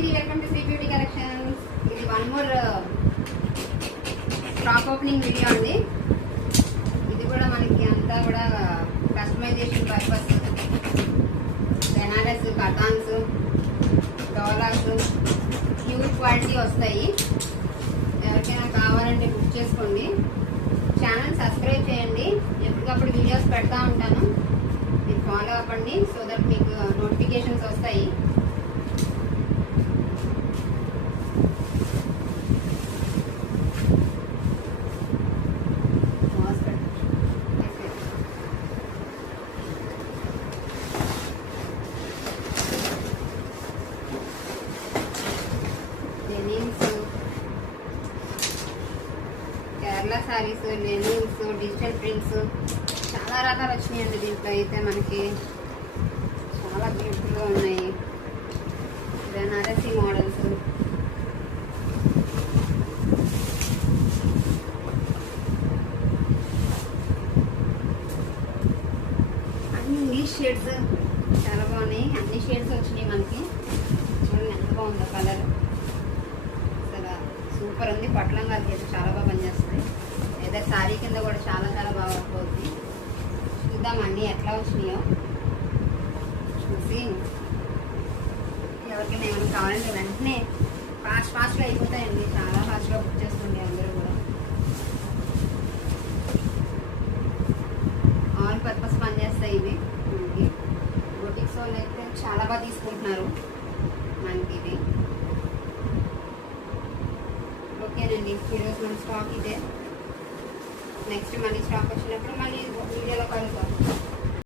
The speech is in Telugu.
అండి, welcome to Shri beauty collections. ఇది one more stock opening video అండి. ఇది కూడా మనకి అంతా కూడా customization purpose Banaras, katans, dolas pure quality వస్తాయి. ఎవరికైనా కావాలంటే బుక్ చేసుకోండి. ఛానల్ సబ్స్క్రైబ్ చేయండి, ఎప్పటికప్పుడు వీడియోస్ పెడతా ఉంటాను. మీరు ఫాలో అవ్వండి సో దట్ మీకు నోటిఫికేషన్స్ వస్తాయి. Kerala saris, linens, digital prints చాలా రకాలు వచ్చినాయండి. దీంట్లో అయితే మనకి చాలా బ్యూటిఫుల్గా ఉన్నాయి. బెనారసీ మోడల్స్, అన్ని ఇంగ్లీష్ షేడ్స్ చాలా బాగున్నాయి. అన్ని షేడ్స్ వచ్చినాయి మనకి. చూడండి ఎంత బాగుందో కలర్, అసలు సూపర్ ఉంది. పట్లంగా అయితే చాలా బాగా పనిచేస్తుంది. లేదా శారీ కింద కూడా చాలా చాలా బాగా వర్క్ అవుతుంది. చూద్దామండి ఎట్లా వచ్చినాయో చూసి ఎవరికైనా ఏమైనా కావాలంటే వెంటనే ఫాస్ట్గా అయిపోతాయండి. చాలా ఫాస్ట్గా బుక్ చేసుకోండి అందరూ కూడా. ఆల్ పర్పస్ పనిచేస్తాయి ఇవి మనకి. బొటిక్స్ వాళ్ళు అయితే చాలా బాగా తీసుకుంటున్నారు మనకి ఇది. ఓకేనండి, వీడియోస్ మన స్టాక్ ఇదే. నెక్స్ట్ మళ్ళీ స్టాక్ వచ్చినప్పుడు మళ్ళీ వీడియోలో కలుద్దాం.